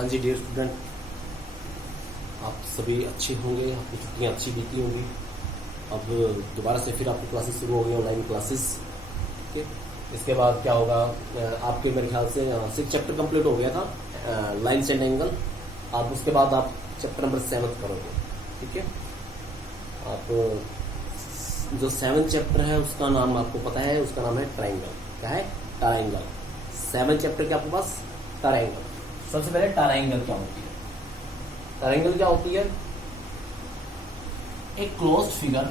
हाँ जी dear student, आप सभी अच्छे होंगे, आपकी छुट्टियाँ अच्छी बीती होंगी। अब दोबारा से फिर आपकी क्लासेस शुरू हो गई, ऑनलाइन क्लासेस। ठीक है, इसके बाद क्या होगा, आपके मेरे ख्याल से 6 चैप्टर कंप्लीट हो गया था, लाइन्स एंड एंगल। आप उसके बाद आप चैप्टर नंबर 7 करोगे। ठीक है, आप जो 7 चैप्टर है उसका नाम आपको पता है, उसका नाम है ट्राइंगल। क्या है? ट्राइंगल। 7 चैप्टर के आपके पास ट्राइंगल। सबसे पहले ट्राइंगल क्या होती है? ट्राइंगल क्या होती है? एक closed figure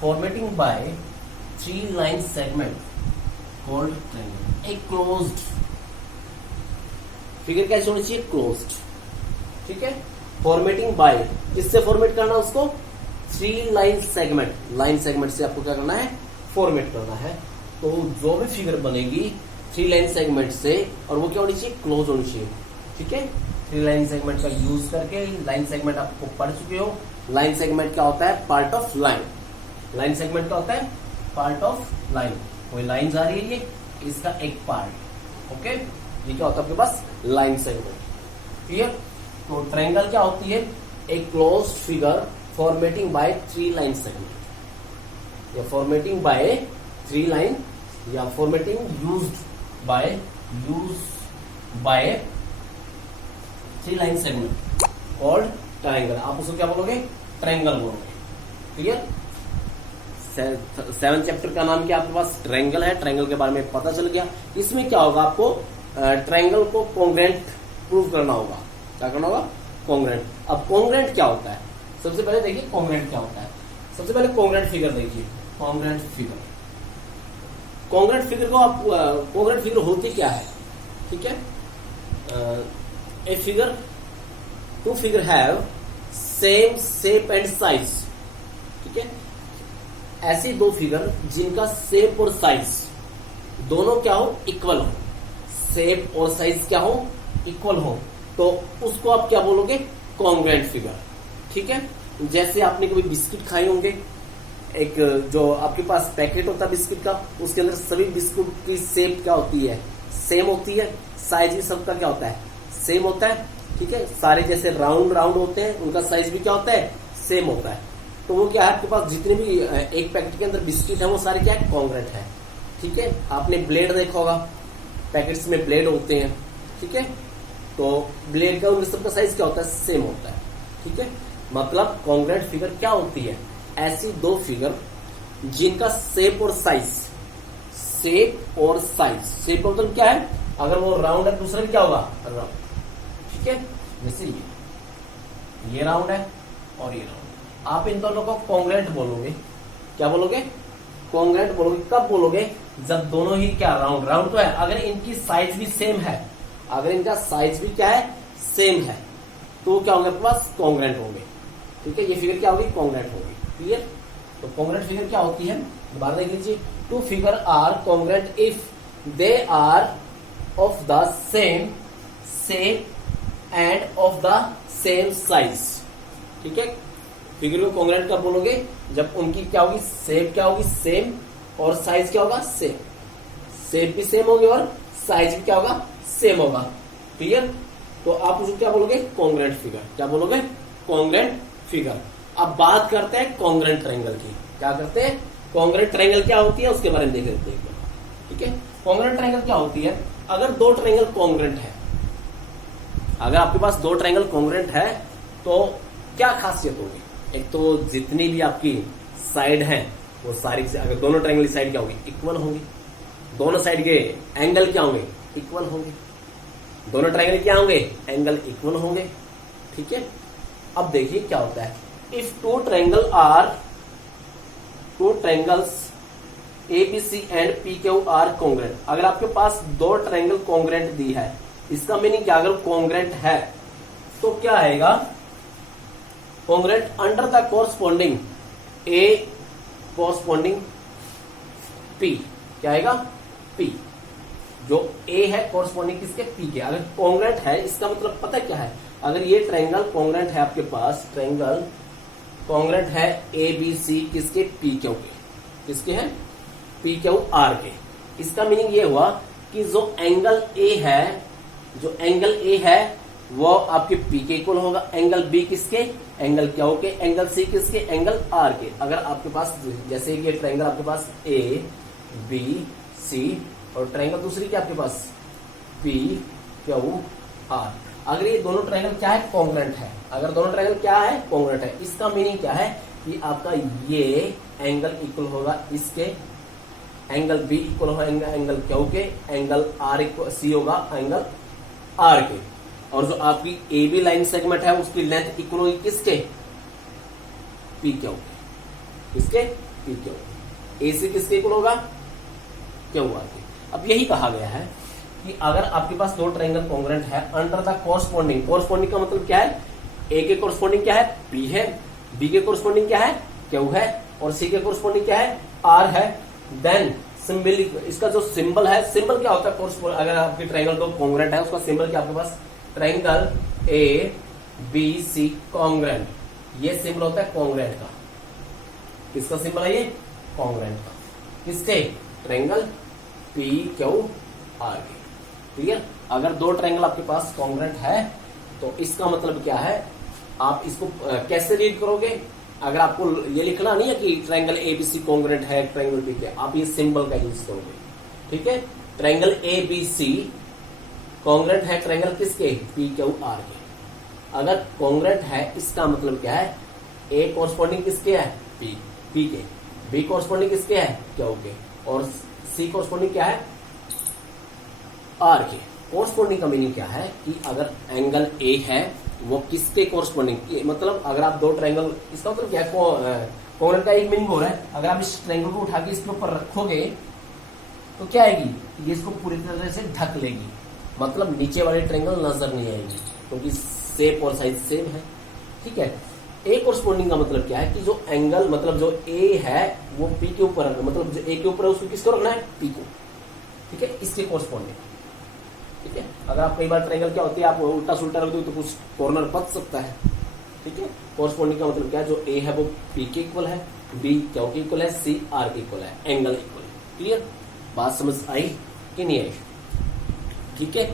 formatting by 3 line segment called triangle. एक क्लोज्ड फिगर कैसे होनी चाहिए? क्लोज्ड। ठीक है, फॉर्मेटिंग बाय, किससे फॉर्मेट करना उसको? 3 लाइन सेगमेंट। लाइन सेगमेंट से आपको क्या करना है? फॉर्मेट करना है। तो जो भी फिगर बनेगी 3 लाइन सेगमेंट से, और वो क्या होनी चाहिए? क्लोज होनी चाहिए। ठीक है, 3 लाइन सेगमेंट का यूज करके, लाइन सेगमेंट आपको पढ़ चुके हो। लाइन सेगमेंट क्या होता है? Part of line. Line segment क्या होता है? Part of line. कोई लाइन जा रही है, ये इसका एक पार्ट। ओके, ये क्या होता है आपके पास? Line segment. क्लियर? तो ट्रायंगल क्या होती है? एक closed figure formatting by 3 line segment, या फॉर्मेटिंग बाय 3 लाइन, या formatting used by 3 line segment called triangle. आप उसको क्या बोलोगे? ट्रायंगल बोलोगे। क्लियर? 7 चैप्टर का नाम क्या आपके पास? ट्रायंगल है। ट्रायंगल के बारे में पता चल गया। इसमें क्या होगा, आपको ट्रायंगल को कॉन्ग्रेंट प्रूव करना होगा। क्या करना होगा? कॉन्ग्रेंट। अब कॉन्ग्रेंट क्या होता है? सबसे पहले देखिए कॉन्ग्रेंट क्या होता है। सबसे पहले कॉन्ग्रेंट फिगर देखिए। कॉन्ग्रेंट फिगर, कॉन्ग्रेंट फिगर को आप, कॉन्ग्रेंट फिगर होती क्या है? ठीक है, a figure, 2 figure have same shape and size. ठीक है, ऐसी 2 फिगर जिनका शेप और साइज दोनों क्या हो? इक्वल हो। शेप और साइज क्या हो? इक्वल हो, तो उसको आप क्या बोलोगे? Congruent figure. ठीक है, जैसे आपने कभी बिस्किट खाए होंगे, एक जो आपके पास पैकेट होता है बिस्किट का, उसके अंदर सभी बिस्कुट की शेप क्या होती है? सेम होती है। साइज भी सबका क्या होता है? सेम होता है। ठीक है, सारे जैसे राउंड राउंड होते हैं, उनका साइज भी क्या होता है? सेम होता है। तो वो क्या है, आपके पास जितने भी एक पैकेट के अंदर बिस्किट है वो सारे क्या है? कॉन्ग्रेंट है। ठीक है, आपने ब्लेड देखा होगा, पैकेट्स में ब्लेड होते हैं। ठीक है, तो ब्लेड का उनका सबका साइज क्या होता है? सेम होता है। ठीक है, मतलब कॉन्ग्रेंट फिगर क्या होती है? ऐसी 2 फिगर जिनका शेप और साइज, शेप और साइज, शेप मतलब क्या है? अगर वो राउंड है, दूसरा भी क्या होगा? राउंड। ठीक है, जैसे ये राउंड है और ये राउंड, आप इन दोनों को कॉन्ग्रेंट बोलोगे। क्या बोलोगे? कॉन्ग्रेंट बोलोगे। कब बोलोगे? जब दोनों ही क्या? राउंड। राउंड तो है, अगर इनकी साइज भी सेम है, अगर इनका साइज भी क्या है? सेम है, तो क्या होंगे आपके पास? कॉन्ग्रेंट होंगे। ठीक है, ये फिगर क्या होगी? कॉन्ग्रेंट होगी। क्लियर? तो कॉन्ग्रेंट फिगर क्या होती है? दोबारा देख लीजिए। 2 figure are congruent if they are of the same shape and of the same size. ठीक है, फिगर को कॉन्ग्रेंट कब बोलोगे? जब उनकी क्या होगी? शेप क्या होगी? सेम, और साइज क्या होगा? सेम। शेप भी सेम होगी और साइज भी क्या होगा? सेम होगा। क्लियर? तो आप उसको क्या बोलोगे? Congruent figure. क्या बोलोगे? Congruent figure. अब बात करते हैं कॉन्ग्रेंट ट्रायंगल की। क्या करते हैं? कॉन्ग्रेंट ट्रायंगल क्या होती है उसके बारे में देख लेते हैं। ठीक है, कॉन्ग्रेंट ट्रायंगल क्या होती है? अगर 2 ट्रायंगल कॉन्ग्रेंट है, अगर आपके पास 2 ट्रायंगल कॉन्ग्रेंट है, तो क्या खासियत होगी? एक तो जितनी भी आपकी साइड है वो सारी, अगर दोनों ट्रायंगल की साइड क्या होगी? इक्वल होंगी। दोनों साइड के एंगल क्या होंगे? इक्वल होंगे। दोनों ट्रायंगल क्या होंगे? एंगल इक्वल होंगे। ठीक है, अब देखिए क्या होता है। If 2 triangles ABC and PQ are congruent. अगर आपके पास 2 ट्रायंगल कॉन्ग्रेंट दी है, इसका मीनिंग क्या? अगर कॉन्ग्रेंट है तो क्या आएगा? Congruent under the corresponding A corresponding P। क्या आएगा? P। जो A है कोरस्पॉन्डिंग किसके? P के। अगर कॉन्ग्रेंट है, इसका मतलब पता क्या है? अगर ये ट्रायंगल कॉन्ग्रेंट है, आपके पास ट्रायंगल कॉन्ग्रेंट है ABC किसके? PQ के। किसके हैं? PQR के। इसका मीनिंग ये हुआ कि जो एंगल A है वो आपके पी के इक्वल होगा। एंगल बी किसके, एंगल क्यू के। एंगल सी किसके, एंगल आर के। अगर आपके पास जैसे ये ट्रायंगल आपके पास ए बी सी और ट्रायंगल दूसरी क्या आपके पास पी क्यू आर, अगर ये दोनों ट्रायंगल क्या है, कॉन्ग्रुएंट है। अगर दोनों ट्रायंगल क्या है, कॉन्ग्रुएंट है, इसका मीनिंग क्या है कि आपका ये एंगल इक्वल होगा इसके, एंगल बी इक्वल होगा एंगल क्यू के, एंगल आर इक्वल सी होगा एंगल आर के, और जो आपकी ए बी लाइन सेगमेंट है उसकी लेंथ इक्वल होगी किसके, पी क्यू के। किसके, पी क्यू। ए सी किसके इक्वल होगा, क्यू आर के। अब यही कहा गया है कि अगर आपके पास दो ट्रायंगल कॉन्ग्रुएंट है अंडर द कोरस्पोंडिंग, कोरस्पोंडिंग का मतलब क्या है, ए के कोरस्पोंडिंग क्या है, पी है, बी के कोरस्पोंडिंग क्या है, क्यू है, और सी के कोरस्पोंडिंग क्या है, आर है, देन सिंबलिक इसका जो सिंबल है, सिंबल क्या होता है, अगर आपकी ट्रायंगल दो कॉन्ग्रुएंट है उसका सिंबल क्या आपके पास, triangle A B C congruent, ये सिंबल होता है कॉन्ग्रुएंट का। किसका सिंबल है ये, कॉन्ग्रुएंट का। किसके, ट्रायंगल पी क्यू आर के। क्लियर। अगर दो ट्रायंगल आपके पास कॉन्ग्रुएंट है तो इसका मतलब क्या है, आप इसको कैसे रीड करोगे, अगर आपको ये लिखना नहीं है कि ट्रायंगल एबीसी कॉन्ग्रुएंट है ट्रायंगल बी के, आप ये सिंबल का यूज करोगे। ठीक है, ट्रायंगल एबीसी कॉन्ग्रुएंट है ट्रायंगल किसके, पी क्यू आर के। अगर कॉन्ग्रुएंट है इसका मतलब क्या है, ए कोरस्पोंडिंग किसके है, पी के, बी कोरस्पोंडिंग किसके है, क्यू के, और सी कोरस्पोंडिंग क्या है, आर के। कोरस्पोंडिंग का मीनिंग क्या है कि अगर एंगल ए है वो किसके कोरस्पोंडिंग, मतलब अगर आप दो ट्रायंगल, इसका मतलब क्या है, कॉन्ग्रुएंट का एक मीनिंग हो रहा है, अगर आप इस ट्रायंगल को उठा के इसके ऊपर रखोगे तो क्या आएगी, ये इसको पूरी तरह से ढक लेगी, मतलब नीचे वाली ट्रायंगल नजर नहीं आएगी क्योंकि शेप और साइज सेम है। ठीक है, ए कोरस्पोंडिंग का मतलब क्या है कि जो एंगल, मतलब जो ए है वो पी के ऊपर रखना, मतलब जो ए के ऊपर है उसको किसको रखना है, पी को। ठीक है, इसके कोरस्पोंडिंग। ठीक है, अगर आप कई बार ट्रायंगल क्या होती है, आप उल्टा सुल्टा रख दो तो कुछ कॉर्नर बच सकता है। ठीक है, कोरस्पोंडिंग का मतलब क्या है, जो ए है वो पी के इक्वल है, बी क्यू के इक्वल है, सी आर के इक्वल है, एंगल इक्वल है। क्लियर, बात समझ आई कि नहीं आई। ठीक है,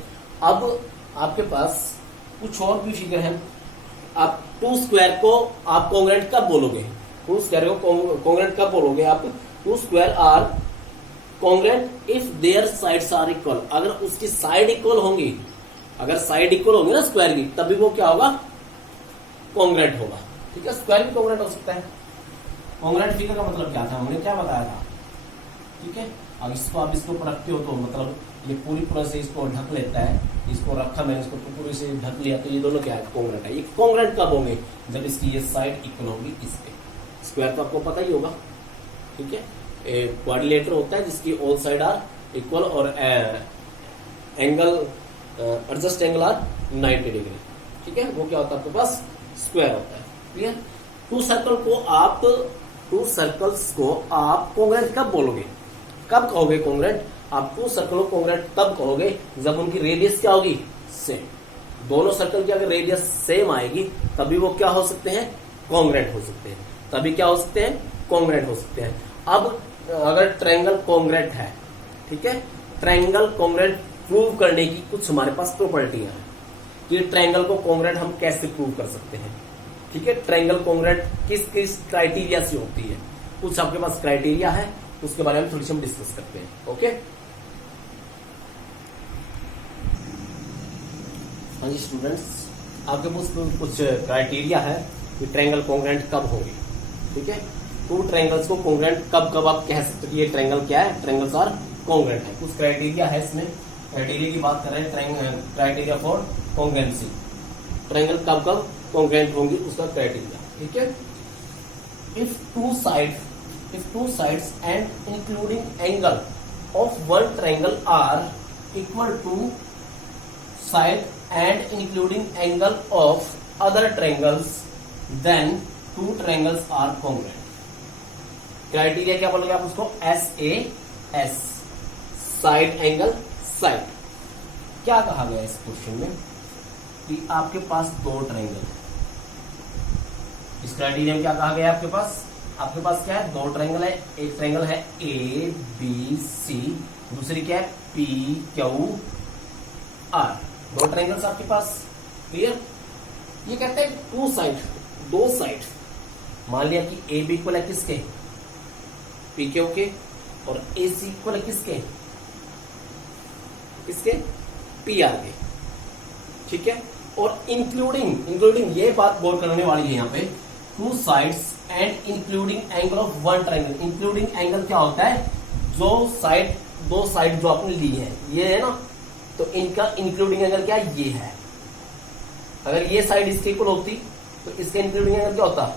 अब आपके पास कुछ और भी फिगर है। आप टू स्क्वायर को आप कॉन्ग्रुएंट कब बोलोगे, टू स्क्वायर को कॉन्ग्रुएंट कब बोलोगे आप, two square are congruent if their sides are equal. अगर उसकी साइड इक्वल होंगी, अगर साइड इक्वल होंगी ना स्क्वायर की, तभी वो क्या होगा, कॉन्ग्रुएंट होगा। ठीक है, स्क्वायर भी कॉन्ग्रुएंट हो सकता है। कॉन्ग्रुएंट फिगर का मतलब क्या था, हमने क्या बताया था। ठीक है, अब इसको आप इसके ऊपर रखते हो तो मतलब ये पूरी तरह से इसको ढक लेता है, इसको रखा मैंने, इसको पूरी से ढक लिया, तो ये दोनों क्या है, कॉन्ग्रुएंट है। ये कॉन्ग्रुएंट कब होंगे, जब इसकी ये साइड इक्वल होगी इसके। स्क्वायर तो आपको पता ही होगा। ठीक है, क्वाड्रिलेटरल होता है जिसकी ऑल साइड आर इक्वल और angle adjust angle are 90 degree. ठीक है, वो क्या होता है आपके पास, स्क्वायर होता है। क्लियर। टू सर्कल्स को आप कॉन्ग्रुएंट कब बोलोगे, कब कहोगे कॉन्ग्रुएंट, आप टू सर्कल को कॉन्ग्रुएंट तब कहोगे जब उनकी रेडियस क्या होगी, सेम। दोनों सर्कल की अगर रेडियस सेम आएगी तभी वो क्या हो सकते हैं, कॉन्ग्रुएंट हो सकते हैं, तभी क्या हो सकते हैं, कॉन्ग्रुएंट हो सकते हैं। अब अगर ट्रायंगल कॉन्ग्रुएंट है, ठीक है, ट्रायंगल कॉन्ग्रुएंट प्रूव करने की कुछ हमारे पास प्रॉपर्टियां हैं कि ट्रायंगल को कॉन्ग्रुएंट हम कैसे प्रूव कर सकते हैं। ठीक है, ट्रायंगल कॉन्ग्रुएंट किस किस क्राइटेरिया से होती है, कुछ आपके पास क्राइटेरिया है, उसके बारे में थोड़ी सी हम डिस्कस करते हैं। ओके, हाँ जी स्टूडेंट्स, आपके पास कुछ क्राइटेरिया है कि ट्रायंगल कॉन्ग्रुएंट कब होगी। ठीक है, टू ट्रायंगल्स को कॉन्ग्रुएंट कब कब आप कह सकते हो ये ट्रायंगल क्या है, ट्रायंगल्स आर कॉन्ग्रुएंट है। कुछ क्राइटेरिया है इसमें, क्राइटेरिया की बात कर रहे हैं, क्राइटेरिया फॉर कॉन्ग्रुएंसी, ट्रायंगल कब कब कॉन्ग्रुएंट होंगी उसका क्राइटेरिया। ठीक है, if two sides and including angle of one triangle are equal to side and including angle of other triangles, then two triangles are congruent. Criteria क्या बोलोगे आप उसको, SAS, साइड एंगल साइड। क्या कहा गया इस क्वेश्चन में कि आपके पास दो ट्रायंगल है, इस क्राइटेरिया में क्या कहा गया आपके पास क्या है, दो ट्रायंगल है, एक ट्रायंगल है ABC, दूसरी क्या है PQR, दो ट्रायंगल्स आपके पास। क्लियर। ये कहते हैं टू साइड, दो साइड। मान लिया कि ए बी इक्वल है किसके, पी क्यू के, और ए सी इक्वल है किसके, किसके, पी आर के, ठीक है। और इंक्लूडिंग ये बात गौर करने वाली है यहाँ पे, to sides and including angle of one triangle. Including angle क्या होता है, दो साइड जो आपने ली है, ये है ना, तो इनका इंक्लूडिंग एंगल क्या है, ये है। अगर ये साइड इसके इक्वल होती तो इसका इंक्लूडिंग एंगल क्या होता,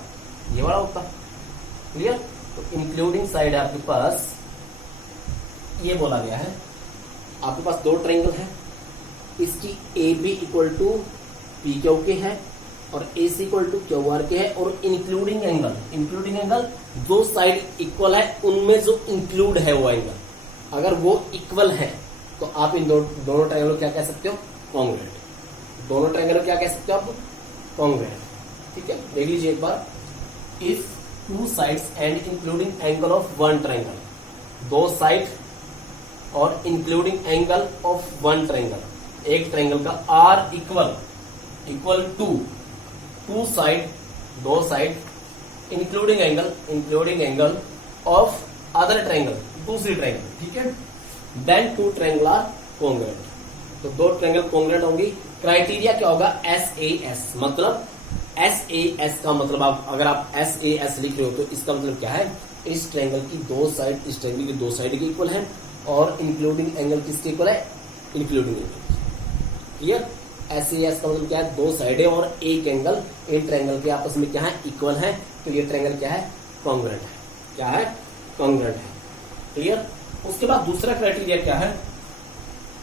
ये वाला होता। क्लियर। तो इंक्लूडिंग साइड है आपके पास, ये बोला गया है आपके पास दो ट्रायंगल है, इसकी A B equal to P Q के है और A C equal to Q R के है, और इंक्लूडिंग एंगल दो साइड इक्वल है, उनमें जो इंक्लूड है वो एंगल, अगर वो इक्वल है तो आप इन दोनों ट्रायंगल क्या कह सकते हो, कॉन्ग्रुएंट। दोनों ट्रायंगल क्या कह सकते हो आप, कॉन्ग्रुएंट। ठीक है, देख लीजिए एक बार। If two sides and including angle of one triangle, दो साइड और including angle of one triangle, एक ट्रायंगल का are equal to two side, दो side, including angle of other triangle, दूसरी ट्रायंगल, ठीक है। Then two triangle are congruent, तो दो ट्रायंगल कॉन्ग्रुएंट होंगी। क्राइटेरिया क्या होगा, SAS, मतलब SAS का मतलब अगर आप SAS लिख रहे हो तो इसका मतलब क्या है, इस ट्रायंगल की दो साइड इस ट्रायंगल की दो साइड के इक्वल है, और इंक्लूडिंग एंगल किसके इक्वल है, इंक्लूडिंग एंगल। क्लियर। SAS का मतलब क्या है, दो साइडें और एक एंगल इन ट्रायंगल के आपस में क्या है, इक्वल है, तो ये ट्रायंगल क्या है, कॉन्ग्रुएंट है। क्या है, कॉन्ग्रुएंट है। क्लियर। उसके बाद दूसरा क्राइटेरिया क्या है,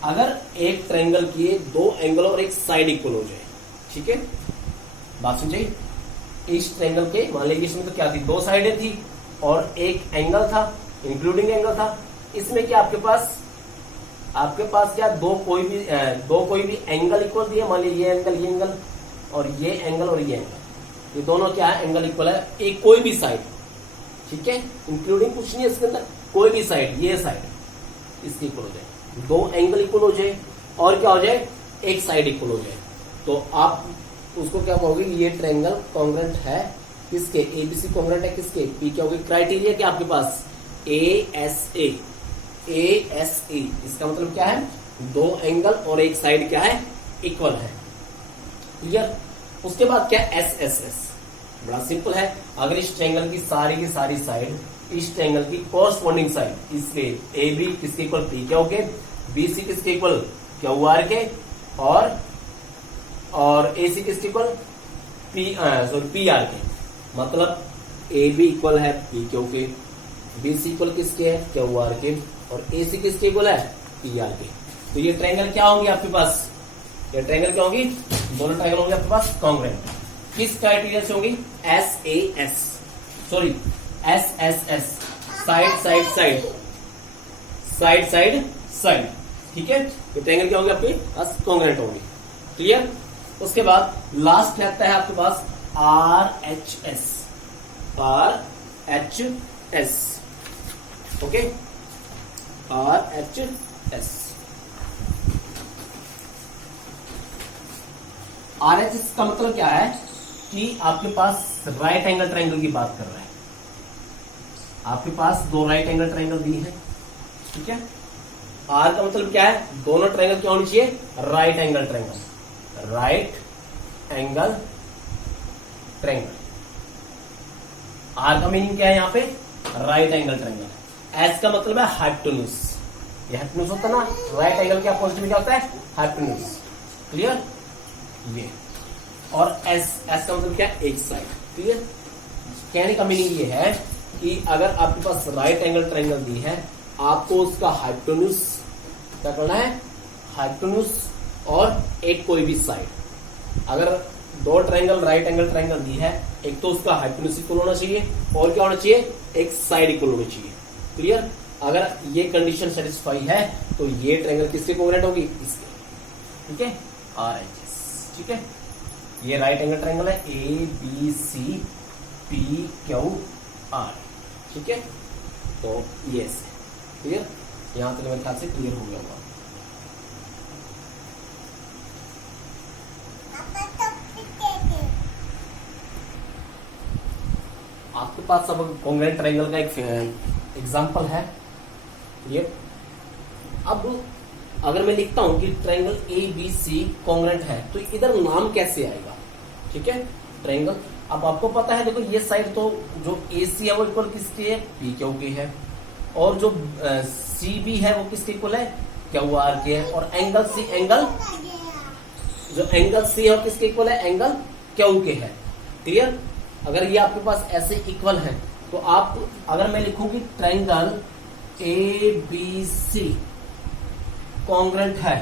अगर एक ट्रायंगल की दो एंगल और एक साइड इक्वल हो जाए, ठीक है, बात समझिए। इस ट्रायंगल के मान लीजिए इसमें तो क्या थी, दो साइडें थी और एक एंगल था, इंक्लूडिंग एंगल था। इसमें क्या आपके पास क्या दो कोई भी एंगल इक्वल दिए, मान लीजिए ये एंगल और ये एंगल, ये दोनों क्या है, एंगल इक्वल है, एक कोई भी साइड, ठीक है, इंक्लूडिंग कुछ नहीं है इसके अंदर, कोई भी साइड, ये साइड इसकी इक्वल हो जाए, दो एंगल इक्वल हो जाए, और क्या हो जाए, एक साइड इक्वल हो जाए, तो आप उसको क्या कहोगे, ये ट्रायंगल कॉन्ग्रुएंट है किसके, ABC कॉन्ग्रुएंट है किसके, पी क्या होगी। क्राइटेरिया क्या आपके पास, ASA, इसका मतलब क्या है, दो एंगल और एक साइड क्या है, इक्वल है। क्लियर। उसके बाद क्या, SSS, बड़ा सिंपल है। अगर इस ट्रायंगल की सारी साइड इस ट्रायंगल की कोरस्पॉन्डिंग साइड, इसके AB किसके इक्वल, पी क्यू के, BC किसके इक्वल, क्यू आर के, और AC किसके इक्वल, पी आर के, मतलब AB इक्वल है पी क्यू के, BC इक्वल किसके है, क्यू आर के, और AC किसके इक्वल है, पी आर के। तो ये ट्रायंगल क्या होंगे आपके पास, ये ट्रायंगल क्या होंगी, दोनों ट्रायंगल होंगे आपके पास कॉन्ग्रुएंट। किस क्राइटेरिया से होंगी, SSS, साइड, ठीक है। ये ट्रायंगल क्या होंगे आपके पास, कॉन्ग्रुएंट होंगे। क्लियर। उसके बाद लास्ट क्या आता है आपके पास, RHS, ओके, RHS। RHS का मतलब क्या है कि आपके पास राइट एंगल ट्रायंगल की बात कर रहा है, आपके पास दो राइट एंगल ट्रायंगल दी है, ठीक है। R का मतलब क्या है, दोनों ट्रायंगल क्या होनी चाहिए, राइट एंगल ट्रायंगल, R का मीनिंग क्या है यहाँ पे, राइट एंगल ट्रायंगल। S का मतलब है हाइपोटेन्यूज, ये हाइपोटेन्यूज होता है ना, राइट एंगल के अपोजिट में क्या होता है, हाइपोटेन्यूज। क्लियर। ये और S का मतलब क्या है, एक साइड। क्लियर। कहने का मीनिंग ये है कि अगर आपके पास राइट एंगल ट्रायंगल दी है, आपको उसका हाइपोटेन्यूज क्या करना है, हाइपोटेन्यूज और एक कोई भी साइड। अगर दो ट्रायंगल राइट एंगल ट्रायंगल दी है, एक तो उसका हाइपोटेन्यूज इक्वल होना चाहिए, और क्या होना चाहिए, एक साइड इक्वल होनी चाहिए। क्लियर। अगर ये कंडीशन सेटिस्फाई है तो ये ट्रायंगल किसके कॉन्ग्रुएंट होगी, इसके, ठीक है, RHS, ठीक है। ये राइट एंगल ट्रायंगल है, ABC, PQR, ठीक है। तो ये क्लियर, यहां तक मेरे ख्याल से क्लियर हो गया होगा। पास सब कॉन्ग्रेंट ट्रायंगल का एक एग्जांपल है ये। अब अगर मैं लिखता हूं कि triangle A B C congruent है तो इधर नाम कैसे आएगा, ठीक है, ट्रायंगल। अब आपको पता है, देखो ये साइड तो जो ए सी है वो इक्वल किसकी है, पी क्यू की है, और जो सी बी है वो किसके इक्वल है, क्यू आर के है, और एंगल सी, एंगल जो एंगल सी है वो किसके इक्वल है, एंगल क्यू के है। क्लियर। अगर ये आपके पास ऐसे इक्वल है तो आप, अगर मैं लिखूं कि triangle A B C congruent है,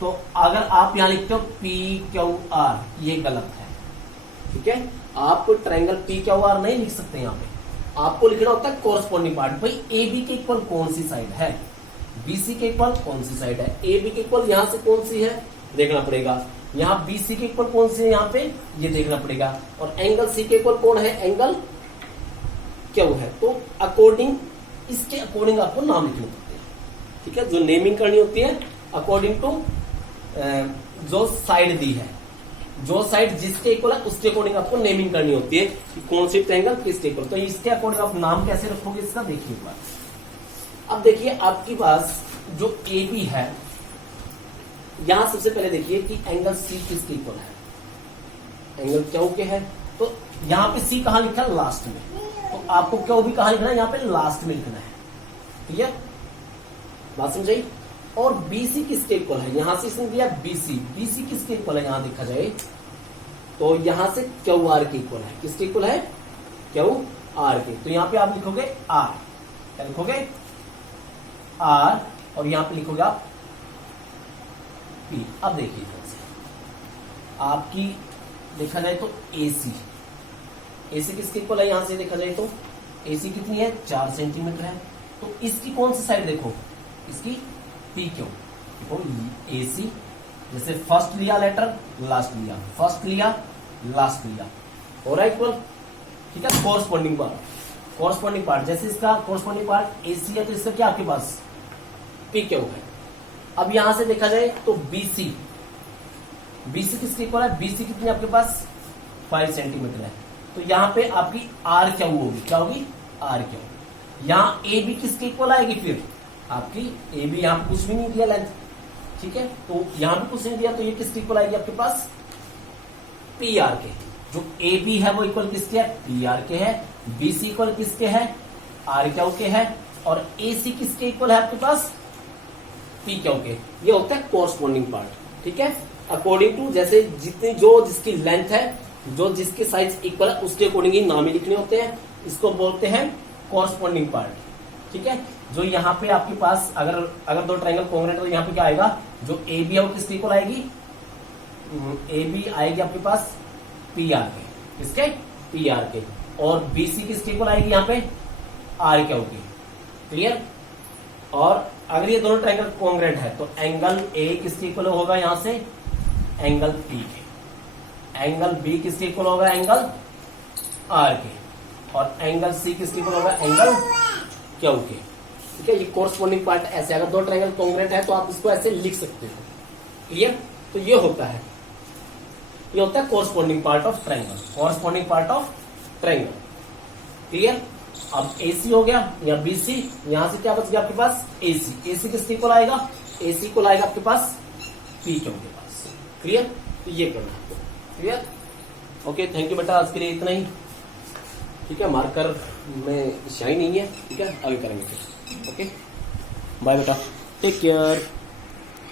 तो अगर आप यहां लिखते हो पी क्यू आर, ये गलत है, ठीक है। आप ट्रायंगल पी क्यू आर नहीं लिख सकते, यहां पे आपको लिखना होता है कोरस्पॉन्डिंग पार्ट। भाई ए बी के इक्वल कौन सी साइड है, बी सी के इक्वल कौन सी साइड है, ए बी के इक्वल यहां से कौन सी है देखना पड़ेगा, यहां बी सी के इक्वल कौन सी है यहां पे ये देखना पड़ेगा, और एंगल सी के इक्वल कौन है, एंगल क्यू है। तो अकॉर्डिंग, इसके अकॉर्डिंग आपको नाम लिखने पड़ते हैं, ठीक है। जो नेमिंग करनी होती है अकॉर्डिंग टू जो साइड दी है, जो साइड जिसके इक्वल है उसके अकॉर्डिंग आपको नेमिंग करनी होती है कि कौन सी ट्रायंगल किसके इक्वल। तो इसके अकॉर्डिंग आप नाम कैसे रखोगे इसका देखिए एक बार। अब देखिए आपके पास जो ए बी है, यहां सबसे पहले देखिए कि एंगल सी किसके इक्वल है, एंगल क्यू के है। तो यहां पे सी कहां लिखा है, लास्ट में, तो आपको क्यू भी कहां लिखना है, यहां पे लास्ट में लिखना है, ठीक है, बात समझाई। और बीसी किसके इक्वल है, यहां से इसने दिया बीसी, बीसी किसके इक्वल है यहां देखा जाए तो यहां से क्यू आर के इक्वल है, किसके इक्वल है, क्यू आर के। तो यहां पे आप लिखोगे आर, क्या लिखोगे, आर, और यहां पे लिखोगे आप पी। अब देखिए आपकी देखा जाए तो एसी, एसी किसके इक्वल है, यहां से देखा जाए तो एसी कितनी है, 4 सेंटीमीटर है। तो इसकी कौन सी साइड देखो, इसकी पी क्यू। देखो एसी, जैसे फर्स्ट लिया लेटर, लास्ट लिया, फर्स्ट लिया, लास्ट लिया, हो रहा है इक्वल, ठीक है। कोरस्पॉन्डिंग पार्ट, कोरस्पॉन्डिंग पार्ट, जैसे इसका कोरस्पॉन्डिंग पार्ट एसी है तो इसका क्या आपके पास पी क्यू है। अब यहां से देखा जाए तो बीसी, बीसी किसके इक्वल है, बीसी कितनी आपके पास 5 सेंटीमीटर है। तो यहां पे आपकी आर क्यू होगी, क्या होगी, आर क्यू। यहां ए बी किसके इक्वल आएगी, फिर आपकी ए बी, यहां पे कुछ भी नहीं दिया लेंथ, ठीक है, तो यहां भी कुछ नहीं दिया, तो ये किसके इक्वल आएगी आपके पास, पी आर के। जो ए बी है वो इक्वल किसके है, पी आर के है, बीसी इक्वल किसके है, आर क्यू के है, और ए सी किसके इक्वल है आपके पास, पी क्यू के। ये होता है कोरस्पॉन्डिंग पार्ट, ठीक है। अकॉर्डिंग टू, जैसे जितनी जो जिसकी लेंथ है, जो जिसके साइज इक्वल है उसके अकॉर्डिंग ही नाम ही लिखने होते हैं, इसको बोलते हैं कोरस्पॉन्डिंग पार्ट, ठीक है। जो यहाँ पे आपके पास अगर दो ट्रायंगल कॉन्ग्रेंट तो यहाँ पे क्या आएगा, जो ए बी है वो किसके इक्वल आएगी, ए बी आएगी आपके पास पी आर के, किसके, पी आर के, और बी सी किसके इक्वल आएगी यहाँ पे, आर क्यू की। क्लियर। और अगर ये दोनों ट्रायंगल कॉन्ग्रेंट है तो एंगल ए किसके इक्वल होगा, यहां से एंगल पी के, एंगल बी किसके इक्वल होगा, एंगल आर के, और एंगल सी किसके इक्वल होगा, एंगल क्यू के, ठीक है। ये कोरस्पॉन्डिंग पार्ट ऐसे, अगर दो ट्रायंगल कॉन्ग्रेंट है तो आप इसको ऐसे लिख सकते हो। क्लियर। तो ये होता है, ये होता है corresponding part of triangle, corresponding part of triangle. Clear. अब एसी हो गया या बीसी, यहां से क्या बच गया आपके पास, एसी, एसी किसके इक्वल आएगा, एसी को आएगा आपके पास पी क्यू के पास। क्लियर। तो ये करना है आपको। क्लियर। ओके, थैंक यू बेटा, आज के लिए इतना ही, ठीक है। मार्कर में शाइन नहीं है, ठीक है, आगे करेंगे। ओके, बाय बेटा, टेक केयर।